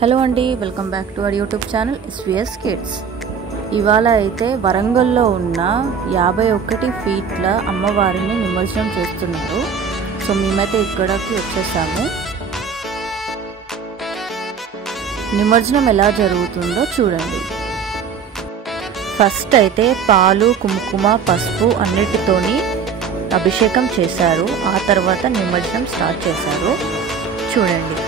Hello అండి, welcome back to our YouTube channel SVS kids. ఇవాళ అయితే వరంగల్లో ఉన్న 51 ఫీట్ల అమ్మవారిని నిమజ్జనం చేస్తున్నారు. సో మేమైతే ఇక్కడికి వచ్చేసాము. నిమజ్జనం ఎలా జరుగుతుందో చూడండి. ఫస్ట్ అయితే పాలు, కుంకుమ, పసుపు అన్నిటితోని అభిషేకం చేశారు. ఆ తర్వాత నిమజ్జనం స్టార్ట్ చేశారు. చూడండి.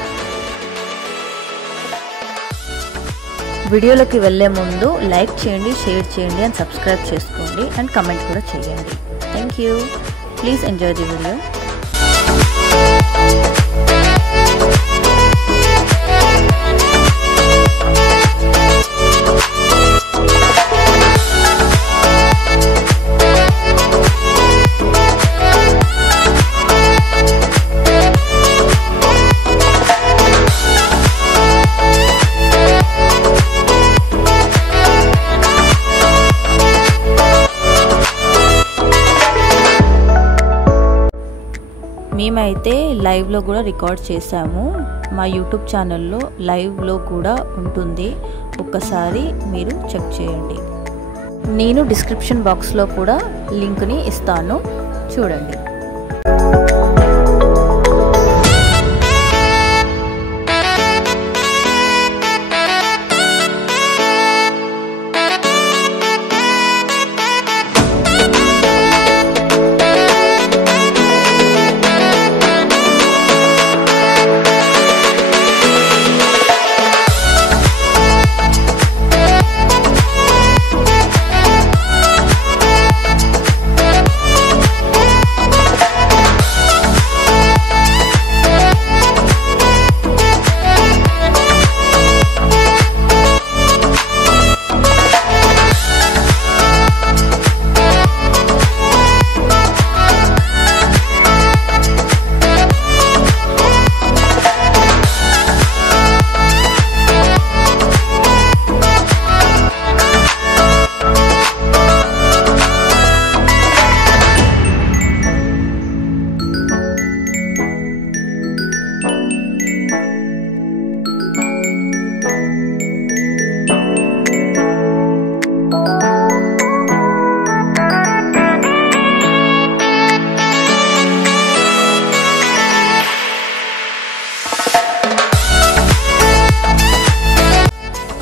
వీడియోలోకి వెళ్ళే ముందు లైక్ చేయండి, షేర్ చేయండి అండ్ సబ్స్క్రైబ్ చేసుకోండి అండ్ కమెంట్ కూడా చేయండి. Thank you. Please enjoy the video. మేమైతే లైవ్లో కూడా రికార్డ్ చేసాము. మా యూట్యూబ్ ఛానల్లో లైవ్లో కూడా ఉంటుంది. ఒక్కసారి మీరు చెక్ చేయండి. నేను డిస్క్రిప్షన్ బాక్స్లో కూడా లింక్ని ఇస్తాను, చూడండి.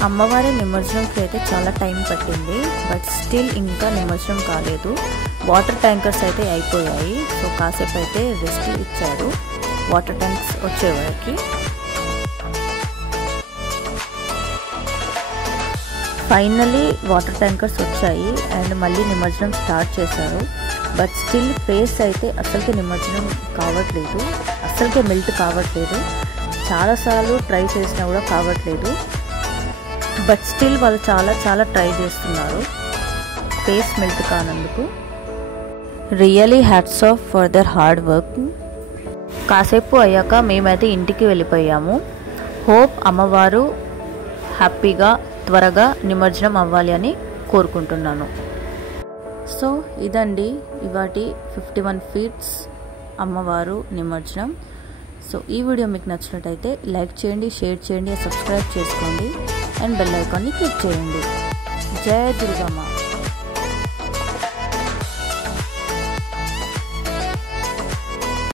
అమ్మవారి నిమజ్జనంకి అయితే చాలా టైం పట్టింది, బట్ స్టిల్ ఇంకా నిమజ్జనం కాలేదు. వాటర్ ట్యాంకర్స్ అయితే అయిపోయాయి. సో కాసేపు అయితే రెస్ట్ ఇచ్చారు వాటర్ ట్యాంక్స్ వచ్చేవరకు. ఫైనలీ వాటర్ ట్యాంకర్స్ వచ్చాయి అండ్ మళ్ళీ నిమజ్జనం స్టార్ట్ చేశారు. బట్ స్టిల్ ఫేస్ అయితే అసలుకి నిమజ్జనం కావట్లేదు, అసలుకే మెల్ట్ కావట్లేదు. చాలాసార్లు ట్రై చేసినా కూడా కావట్లేదు. బట్ స్టిల్ వాళ్ళు చాలా ట్రై చేస్తున్నారు ఫేస్ మెల్ట్ కానందుకు. Really hats off for their hard work. కాసేపు అయ్యాక మేమైతే ఇంటికి వెళ్ళిపోయాము. హోప్ అమ్మవారు హ్యాపీగా త్వరగా నిమజ్జనం అవ్వాలి అని కోరుకుంటున్నాను. సో ఇదండి ఇవాటి 51 ఫీట్స్ అమ్మవారు నిమజ్జనం. సో ఈ వీడియో మీకు నచ్చినట్టయితే లైక్ చేయండి, షేర్ చేయండి, సబ్స్క్రైబ్ చేసుకోండి అండ్ బెల్ ఐకాన్ని క్లిక్ చేయండి. జై దుర్గమ్మ.